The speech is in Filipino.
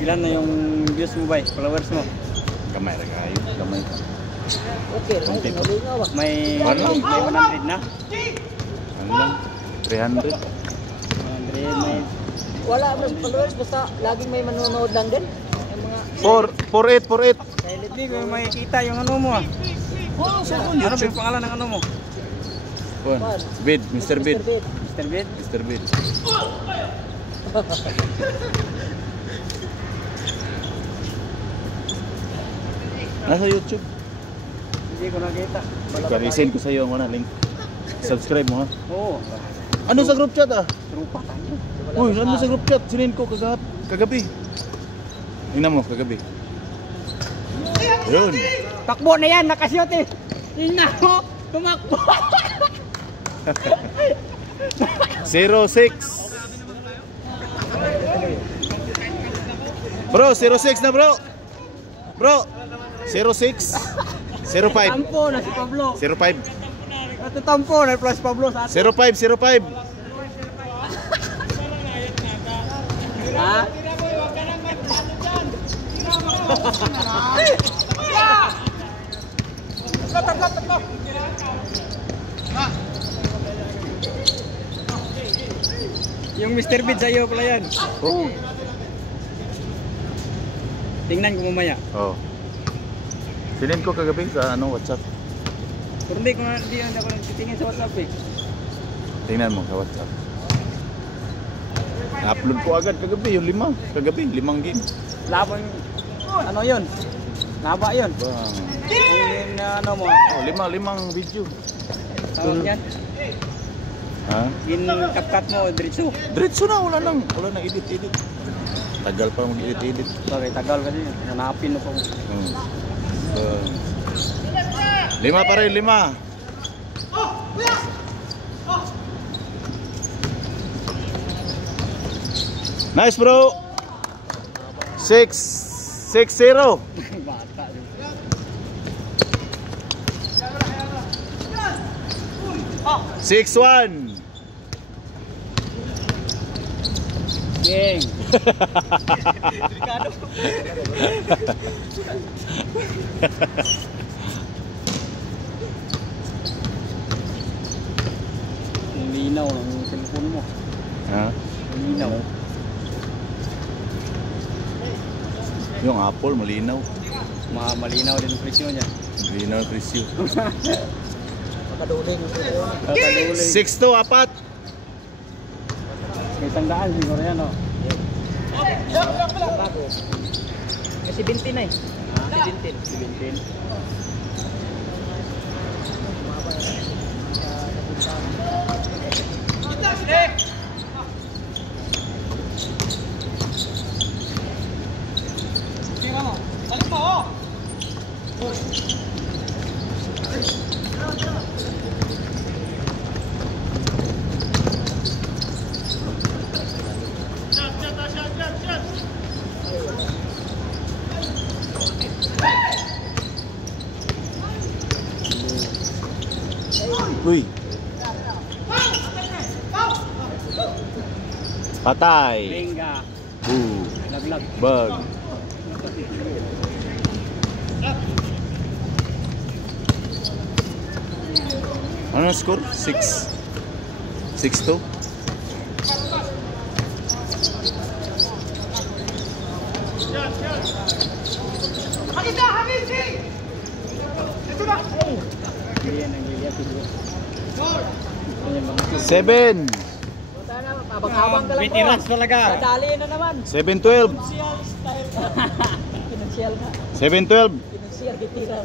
Ilan na yung views mo ba? Followers mo? Kamay ra kayo, kamay. Okay, May 100 na? Ano lang? 300. 100 may... wala mas followers, basta laging may manonood lang din. Yung mga 48. Hindi ko makikita yung ano mo ah. Oh, sa Ano ba yung pangalan ng ano mo? Bid, Mr. Bid. Mr. Bid? Mr. Bid. Nasa YouTube. Hindi ko nakita. Karisin ko sa iyo ang link. Subscribe mo ha. Oo. Ano sa group chat ah? Trupa tayo. Uy, ano sa group chat? Sinin ko kagabi. Tingnan mo kagabi. Ayun. Takbo na yan, nakashoot eh. Tingnan mo, tumakbo. 06. Bro, 06 na bro. Bro, 06. 05. Tampo na si Pablo. 05. Ito tampo na plus Pablo sa atin. 05. Ha? Yung Mr. Bid sa'yo pala yan. Oh. Tingnan ko mamaya. Oh. Sinin ko kagabi sa WhatsApp. Pero hindi ako nagtitingin sa WhatsApp eh. Tingnan mo sa WhatsApp. Na-upload ko agad kagabi yung 5. Kagabi 5 game. Labo yung... Ano yun? Naba yun. Bang. Yung ano mo. Oh, 5 video. Tawag yan. Ha? Kin-cut mo, diretso. Diretso na, wala nang edit. Tagal pa mag-edit. Bakit tagal kasi. Nanapin mo pa mo. 5 pa rin, 5. Nice bro. 6-0. Bata. 6-1. Gang. Ang linaw ng cellphone mo. Ha? Ang linaw. Yung Apple malinaw. Malinaw din ang presyo niya. Malinaw presyo. makaduling. 6-2, apat. May tandaan siguro yan, oh. Kasi 20 na eh. 17. Uy. Patay. Benga. Laglag. Bag. Ano score? 6-2. Seven. Abang-abang ka lang po. Veterans talaga. Dali na naman. 7-12. Financial na. 7-12. Financial, bitira.